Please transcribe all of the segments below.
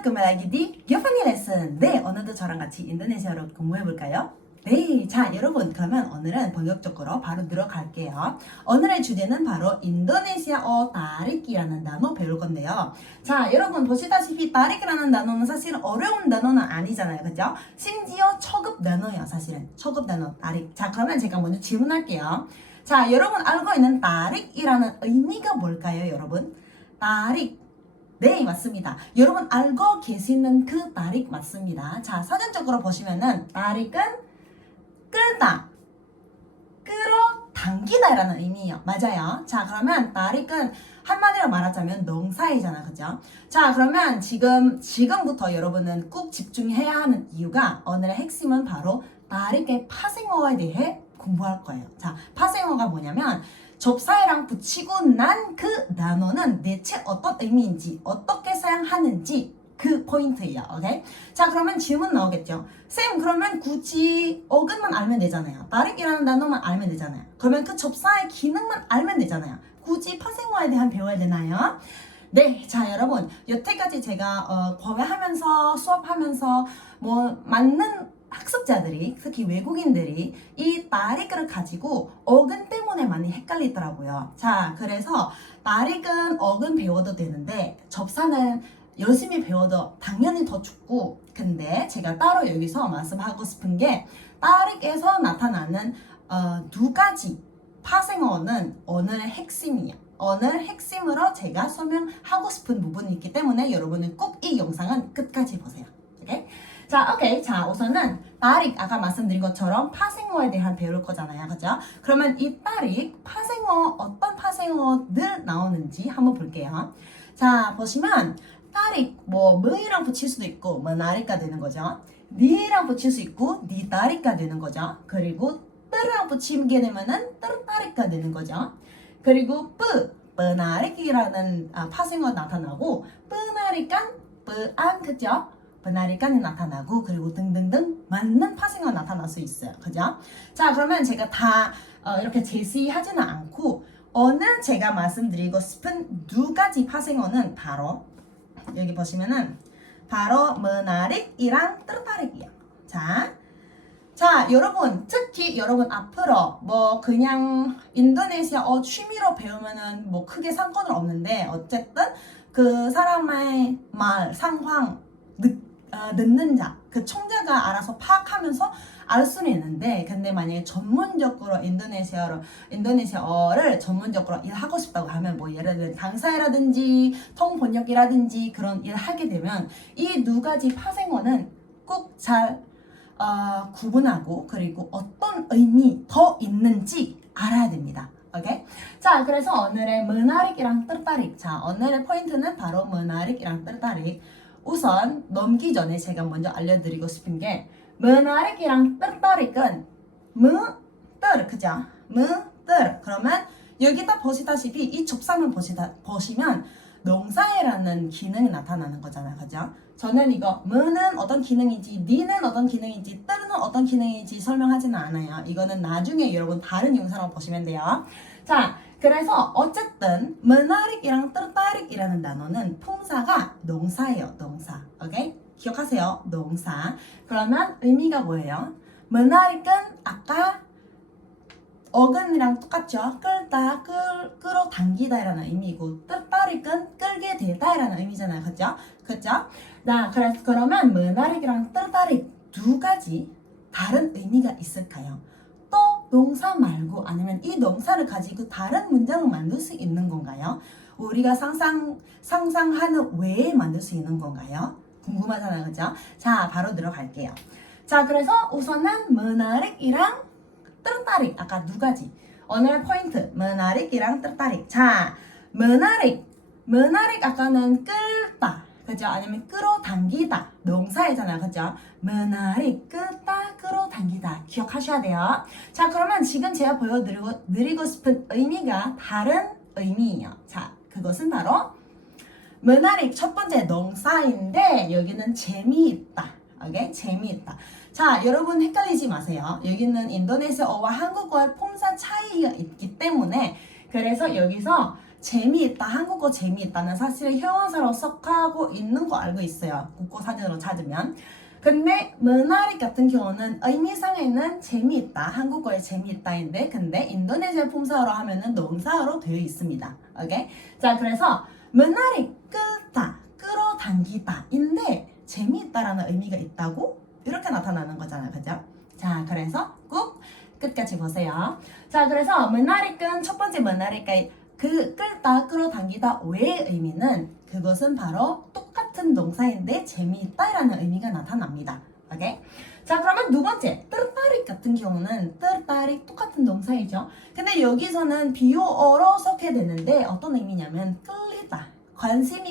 kembali lagi di Giovanni Lesson. 네, 오늘도 저랑 같이 인도네시아로 공부해볼까요? 네, 자 여러분 그러면 오늘은 본격적으로 바로 들어갈게요. 오늘의 주제는 바로 인도네시아어 따릭이라는 단어 배울 건데요. 자 여러분 보시다시피 따릭이라는 단어는 사실 어려운 단어는 아니잖아요. 그죠? 심지어 초급 단어예요. 사실은 초급 단어 따릭. 자 그러면 제가 먼저 질문할게요. 자 여러분 알고 있는 따릭이라는 의미가 뭘까요? 여러분 따릭. 네, 맞습니다. 여러분 알고 계시는 그 따릭 맞습니다. 자, 사전적으로 보시면은 따릭은 끌다, 끌어당기다라는 의미예요. 맞아요. 자, 그러면 따릭은 한마디로 말하자면 명사이잖아, 그죠? 자, 그러면 지금부터 여러분은 꼭 집중해야 하는 이유가 오늘의 핵심은 바로 따릭의 파생어에 대해 공부할 거예요. 자, 파생어가 뭐냐면 접사해랑 붙이고 난 그 단어는 대체 어떤 의미인지 어떻게 사용하는지 그 포인트예요. 오케이? 자 그러면 질문 나오겠죠. 쌤 그러면 굳이 어근만 알면 되잖아요. 따릭이라는 단어만 알면 되잖아요. 그러면 그 접사의 기능만 알면 되잖아요. 굳이 파생어에 대한 배워야 되나요? 네, 자 여러분 여태까지 제가 과외하면서 수업하면서 뭐 맞는 학습자들이 특히 외국인들이 이 따릭을 가지고 어근 때문에 많이 헷갈리더라고요. 자 그래서 따릭은 어근 배워도 되는데 접사는 열심히 배워도 당연히 더 좋고 근데 제가 따로 여기서 말씀하고 싶은 게 따릭에서 나타나는 두 가지 파생어는 오늘의 핵심이에요. 오늘 핵심으로 제가 설명하고 싶은 부분이 있기 때문에 여러분은 꼭 이 영상은 끝까지 보세요. 오케이? 자, 오케이. 자, 우선은 따릭 아까 말씀드린 것처럼 파생어에 대한 배울 거잖아요. 그죠? 그러면 이 따릭 파생어 어떤 파생어들 나오는지 한번 볼게요. 자, 보시면 따릭 뭐이랑 붙일 수도 있고 나릭가 되는 거죠. 니랑 붙일 수 있고 니 따릭가 되는 거죠. 그리고 뜨랑 붙이게 되면은 따릭가 되는 거죠. 그리고 뿌나릭이라는 파생어 나타나고 뿌나릭간 뿌안 그죠? 나리간이 나타나고 그리고 등등등 맞는 파생어가 나타날 수 있어요. 그죠? 자 그러면 제가 다 이렇게 제시하지는 않고 오늘 제가 말씀드리고 싶은 두 가지 파생어는 바로 여기 보시면은 바로 머나릭이랑 뜨르타릭이요. 자 여러분 특히 여러분 앞으로 뭐 그냥 인도네시아어 취미로 배우면은 뭐 크게 상관은 없는데 어쨌든 그 사람의 말 상황 듣는 자, 그 청자가 알아서 파악하면서 알 수는 있는데 근데 만약에 전문적으로 인도네시아어를 전문적으로 일하고 싶다고 하면 뭐 예를 들면 강사라든지 통번역이라든지 그런 일을 하게 되면 이 두 가지 파생어는 꼭 잘 구분하고 그리고 어떤 의미 더 있는지 알아야 됩니다. 오케이? 자 그래서 오늘의 머나릭이랑 뜨르따릭 자 오늘의 포인트는 바로 머나릭이랑 뜨르따릭 우선 넘기 전에 제가 먼저 알려드리고 싶은 게 머나릭이랑 뜨르따릭은 뜨르 그죠? 뜨르 그러면 여기다 보시다시피 이 접사만 보시면 명사해라는 기능이 나타나는 거잖아요. 그죠? 저는 이거 는 어떤 기능인지 니는 어떤 기능인지 뜨르는 어떤 기능인지 설명하지는 않아요. 이거는 나중에 여러분 다른 영상을 보시면 돼요. 자 그래서 어쨌든 머나릭이랑 뜨르따릭이라는 단어는 품사가 동사예요. 동사. 오케이? 기억하세요. 동사. 그러면 의미가 뭐예요? 머나릭은 아까 어근이랑 똑같죠? 끌다, 끌어당기다 라는 의미고 뜨르따릭은 끌게 되다 라는 의미잖아요. 그죠? 그죠? 그러면 머나릭이랑 뜨르따릭 두 가지 다른 의미가 있을까요? 또 동사 말고 아니면 이 동사를 가지고 다른 문장을 만들 수 있는 건가요? 우리가 상상하는 외에 만들 수 있는 건가요? 궁금하잖아요. 그죠? 자 바로 들어갈게요. 자 그래서 우선은 머나릭이랑 뜨르따릭 아까 두 가지 오늘 포인트 머나릭이랑 뜨르따릭 자 머나릭 아까는 끌다 그죠? 아니면 끌어당기다 동사이잖아요. 그죠? 머나릭 끌다 끌어당기다 기억하셔야 돼요. 자 그러면 지금 제가 보여드리고 싶은 의미가 다른 의미예요. 자 그것은 바로 머나릭 첫 번째 동사인데 여기는 재미있다. 오케이? 재미있다. 자 여러분 헷갈리지 마세요. 여기는 인도네시아어와 한국어의 품사 차이가 있기 때문에 그래서 여기서 재미있다, 한국어 재미있다는 사실 형용사로 속하고 있는 거 알고 있어요. 국어사전으로 찾으면. 근데 menarik 같은 경우는 의미상에는 재미있다, 한국어에 재미있다인데 근데 인도네시아 품사어로 하면은 동사어로 되어 있습니다. 오케이? 자, 그래서 menarik 끌다, 끌어당기다인데 재미있다라는 의미가 있다고 이렇게 나타나는 거잖아요. 그죠? 자, 그래서 꼭 끝까지 보세요. 자, 그래서 menarik은 첫 번째 menarik의 그 끌다, 끌어당기다 외의 의미는 그것은 바로 똑같은 동사인데 재미있다라는 의미가 나타납니다. 오케이? 자, 그러면 두 번째 tertarik 같은 경우는 tertarik 똑같은 동사이죠. 근데 여기서는 비유어로 썼게 되는데 어떤 의미냐면 끌리다, 관심이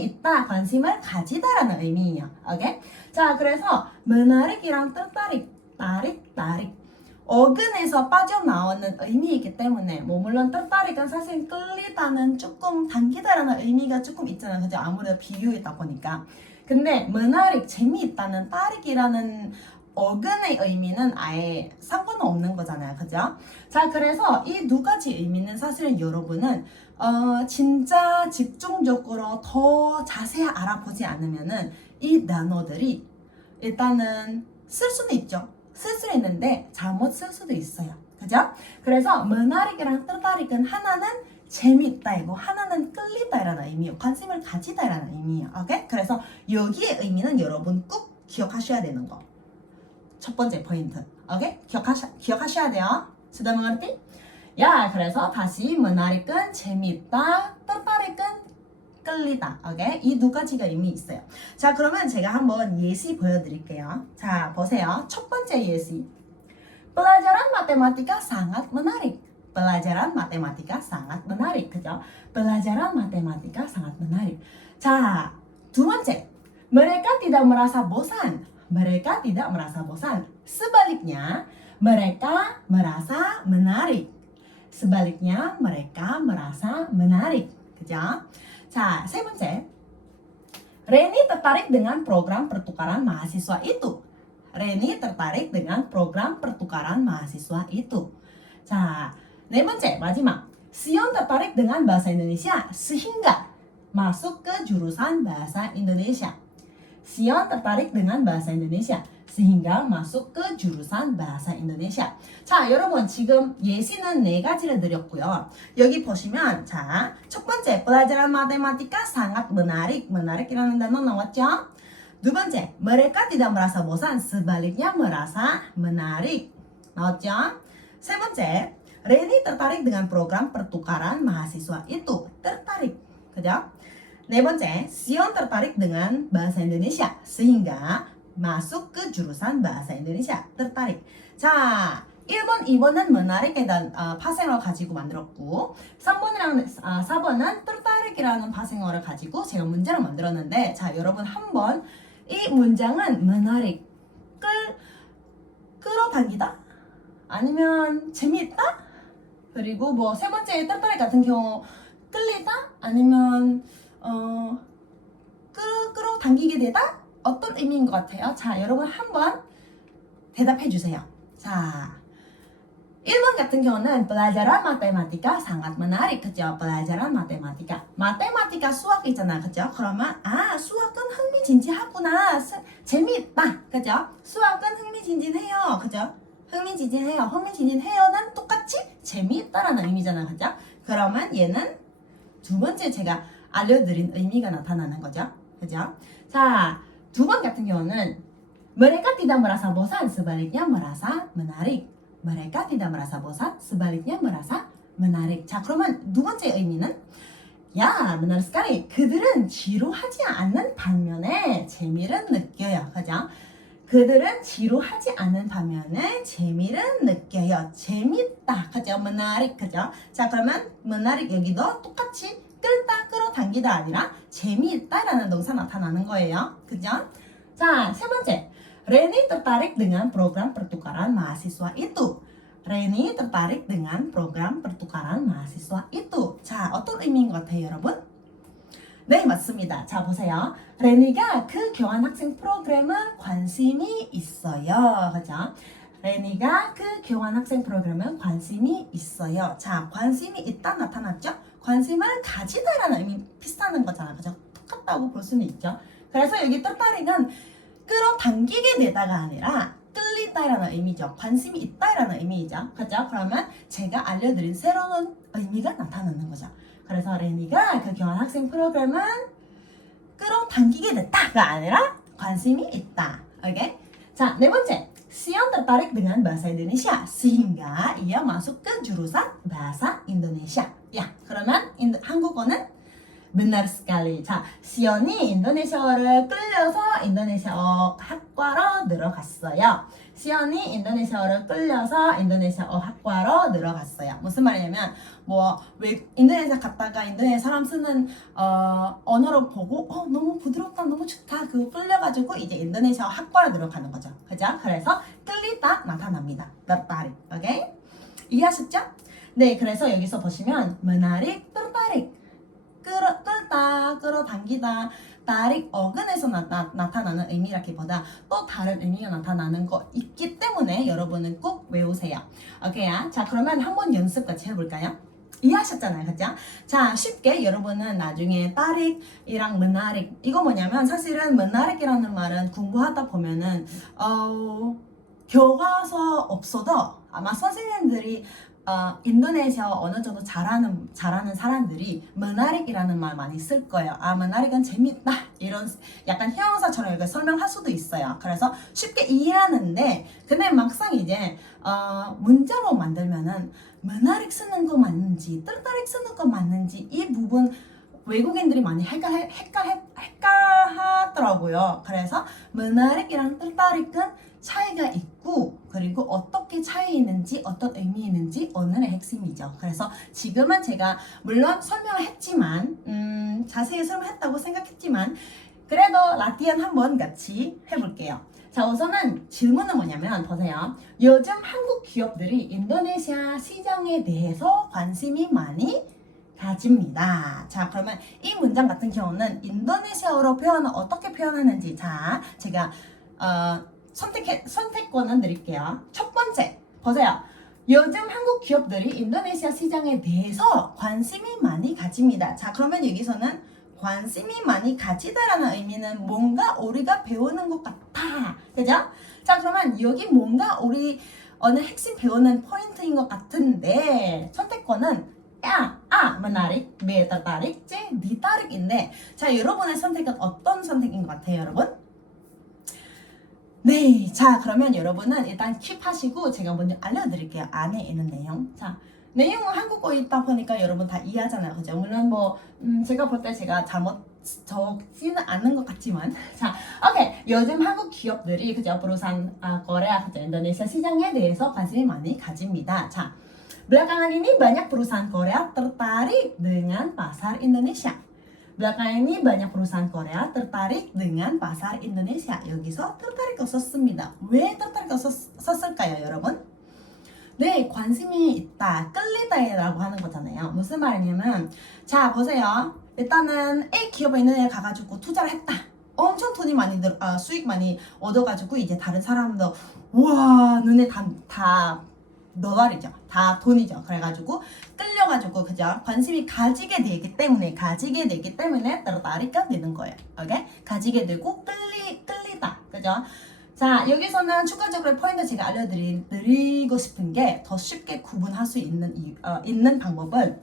있다, 관심을 가지다라는 의미예요. 오케이? 자, 그래서 menarik이랑 tertarik, tarik 어근에서 빠져나오는 의미이기 때문에 물론 tertarik은 사실 끌리다는 조금 당기다라는 의미가 조금 있잖아요. 그죠? 아무래도 비유이다 보니까. 근데 menarik, 재미있다는 tarik이라는 어근의 의미는 아예 상관없는 거잖아요. 그죠? 자, 그래서 이 두 가지 의미는 사실은 여러분은 진짜 집중적으로 더 자세히 알아보지 않으면은 이 단어들이 일단은 쓸 수는 있죠. 쓸 수 있는데 잘못 쓸 수도 있어요. 그죠? 그래서 menarik이랑 tertarik은 하나는 재미있다이고 하나는 끌리다라는 의미예요. 관심을 가지다라는 의미예요. 오케이? 그래서 여기의 의미는 여러분 꼭 기억하셔야 되는 거. 첫 번째 포인트. 오케이? 기억하셔야 돼요. 수다 mengerti? 야, 그래서 다시 menarik은 재미있다, tertarik은 끌리다. 오케이? 이 두 가지가 의미 있어요. 자, 그러면 제가 한번 예시 보여드릴게요. 자, 보세요. 첫 번째 예시. Pelajaran matematika sangat menarik. Pelajaran matematika sangat menarik. 그죠? Pelajaran matematika sangat menarik. 자, 두 번째. Mereka tidak merasa bosan. Mereka tidak merasa bosan. Sebaliknya, mereka merasa menarik. Sebaliknya, mereka merasa menarik. 그죠? 자, 세 번째. Reni tertarik dengan program pertukaran mahasiswa itu. Reni tertarik dengan program pertukaran mahasiswa itu. 자, 네 번째, 마지막. Sion tertarik dengan bahasa Indonesia sehingga masuk ke jurusan bahasa Indonesia. Sion tertarik dengan bahasa Indonesia sehingga masuk ke jurusan bahasa Indonesia. 자, 여러분 지금 예시는 네 가지를 드렸고요. 여기 보시면 자, 첫 번째 pelajaran matematika sangat menarik. menarik이라는 단어 나왔죠? 두 번째, mereka tidak merasa bosan. sebaliknya merasa menarik. 나왔죠? 세 번째, Reni tertarik dengan program pertukaran mahasiswa itu. tertarik. 그죠? 네 번째, Sion tertarik dengan bahasa Indonesia sehingga masuk ke jurusan bahasa Indonesia. tertarik. 자, 1번, 2번은 menarik에 대한 파생어를 가지고 만들었고 3번이랑 4번은 tertarik이라는 파생어를 가지고 제가 문제를 만들었는데 자, 여러분 한번 이 문장은 menarik, 끌어당기다? 아니면 재미있다? 그리고 뭐 세 번째 tertarik 같은 경우 끌리다? 아니면 끌어당기게 되다? 어떤 의미인 것 같아요? 자, 여러분 한번 대답해 주세요. 자, 1번 같은 경우는 pelajaran matematika sangat menarik. 그죠? pelajaran matematika. matematika 수학 있잖아. 그죠? 그러면 수학은 흥미진진하구나. 재미있다. 그죠? 수학은 흥미진진해요. 그죠? 흥미진진해요는 똑같이 재미있다라는 의미잖아. 그죠? 그러면 얘는 두 번째 제가 알려드린 의미가 나타나는 거죠. 그죠? 자, 두 번 같은 경우는 mereka tidak merasa bosan, sebaliknya merasa menarik. mereka tidak merasa bosan, sebaliknya merasa menarik. 자, 그러면 두 번째 의미는 야, benar sekali. 그들은 지루하지 않는 반면에 재미를 느껴요. 그죠? 그들은 지루하지 않는 반면에 재미를 느껴요. 재밌다. 그죠? menarik. 그죠? 자, 그러면 menarik 여기도 똑같이 끌다, 끌어당기다 아니라 재미있다라는 동사 나타나는 거예요. 그죠? 자, 세 번째. Reni tertarik dengan program pertukaran mahasiswa itu. Reni tertarik dengan program pertukaran mahasiswa itu. 자, 어떤 의미인 것 같아요, 여러분? 네, 맞습니다. 자, 보세요. 레니가 그 교환학생 프로그램은 관심이 있어요. 그죠? 레니가 그 교환학생 프로그램은 관심이 있어요. 자, 관심이 있다 나타났죠? 관심을 가지다라는 의미 비슷한 거잖아. 그죠? 똑같다고 볼 수는 있죠. 그래서 여기 뜰따리는 끌어당기게 되다가 아니라 끌리다라는 의미죠. 관심이 있다라는 의미이죠. 그죠? 그러면 제가 알려드린 새로운 의미가 나타나는 거죠. 그래서 레니가 그 교환학생 프로그램은 끌어당기게 됐다가 아니라 관심이 있다. 오케이? 자, 네 번째. Sion tertarik dengan bahasa Indonesia sehingga ia masuk ke jurusan bahasa Indonesia. 야, 그러면 한국어는 benar sekali. 자, 시연이 인도네시아어를 끌려서 인도네시아어 학과로 들어갔어요. 시연이 인도네시아어를 끌려서 인도네시아어 학과로 들어갔어요. 무슨 말이냐면 왜 인도네시아 갔다가 인도네시아 사람 쓰는 언어를 보고 너무 부드럽다, 너무 좋다, 그거 끌려가지고 이제 인도네시아어 학과로 들어가는 거죠. 그죠? 그래서 끌리다 나타납니다. tertarik. 오케이? 이해하셨죠? 네, 그래서 여기서 보시면 menarik, tertarik. 끌다, 끌어당기다, 다릭 어근에서 나타나는 의미라기보다 또 다른 의미가 나타나는 거 있기 때문에 여러분은 꼭 외우세요. 오케이야? 자, 그러면 한번 연습 같이 해볼까요? 이해하셨잖아요, 그죠? 자, 쉽게 여러분은 나중에 따릭이랑 më나릭 이거 뭐냐면 사실은 më나릭이라는 말은 공부하다 보면은 교과서 없어도 아마 선생님들이 인도네시아 어느 정도 잘하는 사람들이 më나릭이라는 말 많이 쓸 거예요. më나릭은 재밌다 이런 약간 형용사처럼 이렇게 설명할 수도 있어요. 그래서 쉽게 이해하는데 근데 막상 이제 문자로 만들면은 më나릭 쓰는 거 맞는지 뜰따릭 쓰는 거 맞는지 이 부분 외국인들이 많이 헷갈하더라고요. 그래서 më나릭이랑 뜰따릭은 차이가 있고 그리고 어떻게 차이 있는지 어떤 의미 있는지 오늘의 핵심이죠. 그래서 지금은 제가 물론 설명을 했지만 자세히 설명했다고 생각했지만 그래도 라디안 한번 같이 해볼게요. 자, 우선은 질문은 뭐냐면 보세요. 요즘 한국 기업들이 인도네시아 시장에 대해서 관심이 많이 가집니다. 자, 그러면 이 문장 같은 경우는 인도네시아어로 어떻게 표현하는지 자, 제가 선택권은 드릴게요. 첫 번째, 보세요. 요즘 한국 기업들이 인도네시아 시장에 대해서 관심이 많이 가집니다. 자, 그러면 여기서는 관심이 많이 가지다라는 의미는 뭔가 우리가 배우는 것 같아. 그죠? 자, 그러면 여기 뭔가 우리 오늘 핵심 배우는 포인트인 것 같은데 선택권은 menarik, B, tertarik, C, ditarik인데 자, 여러분의 선택은 어떤 선택인 것 같아요, 여러분? 네, 자, 그러면 여러분은 일단 킵하시고 제가 먼저 알려드릴게요. 안에 있는 내용. 자, 내용은 한국어에 있다 보니까 여러분 다 이해하잖아요. 그죠? 물론 제가 볼 때 제가 잘못 적지는 않는 것 같지만. 자, 오케이. 요즘 한국 기업들이, 그죠? perusahaan Korea, 그죠? 인도네시아 시장에 대해서 관심이 많이 가집니다. 자, belakangan ini banyak perusahaan Korea tertarik dengan pasar Indonesia. belakangan ini banyak perusahaan Korea tertarik dengan pasar Indonesia. 여기서 tertarik을 썼습니다. 왜 tertarik을 썼을까요, 여러분? 네, 관심이 있다, 끌리다라고 하는 거잖아요. 무슨 말이냐면, 자, 보세요. 일단은 A 기업에 있는 애 가가지고 투자를 했다. 엄청 돈이 많이 수익 많이 얻어가지고 이제 다른 사람도 우와 눈에 다 너덜이죠. 다 돈이죠. 그래가지고 끌려가지고 그죠? 관심이 가지게 되기 때문에 따리가 되는 거예요. 오케이? 가지게 되고 끌리다. 그죠? 자, 여기서는 추가적으로 포인트 제가 알려드리고 싶은 게 더 쉽게 구분할 수 있는 방법은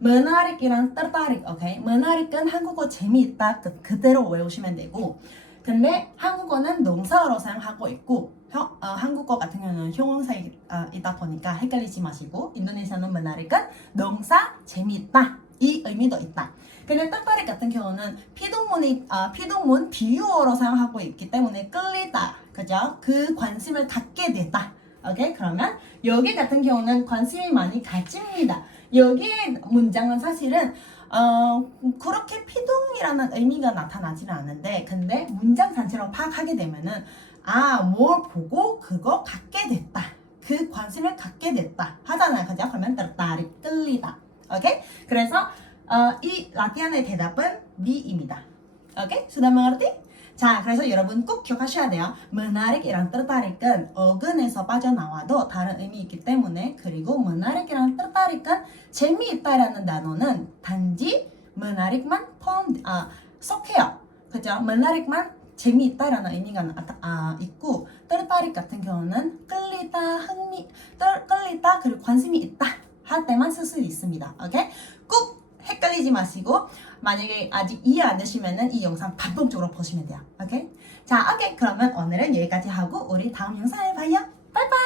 më나릭이랑 tertarik. 오케이? më나릭은 한국어 재미있다 그대로 외우시면 되고 근데 한국어는 농사어로 사용하고 있고 한국어 같은 경우는 형용사이다 보니까 헷갈리지 마시고 인도네시아는 më나릭은 농사 재미있다 이 의미도 있다. 근데 tertarik 같은 경우는 피동문 비유어로 사용하고 있기 때문에 끌리다, 그죠? 그 관심을 갖게 되다. 오케이? 그러면 여기 같은 경우는 관심이 많이 가집니다. 여기의 문장은 사실은 그렇게 피동이라는 의미가 나타나지는 않는데 근데 문장 전체로 파악하게 되면은 뭘 보고 그거 갖게 됐다. 그 관심을 갖게 됐다. 하잖아요. 그죠? 그러면 tertarik, 끌리다. 오케이? 그래서 이 라티안의 대답은 B입니다. 오케이? sudah mengerti? 자, 그래서 여러분 꼭 기억하셔야 돼요. mena릭이랑 tertarik은 어근에서 빠져나와도 다른 의미 있기 때문에, 그리고 menarik이랑 tertarik은 재미있다라는 단어는 단지 menarik만 속해요. 그죠? menarik만 재미있다라는 의미가 있고, tertarik 같은 경우는 끌리다 그리고 관심이 있다 할 때만 쓸 수 있습니다. 오케이? 꼭 헷갈리지 마시고, 만약에 아직 이해 안 되시면은 이 영상 반복적으로 보시면 돼요. 오케이? 자, 오케이. 그러면 오늘은 여기까지 하고 우리 다음 영상에 봐요. 바이바이.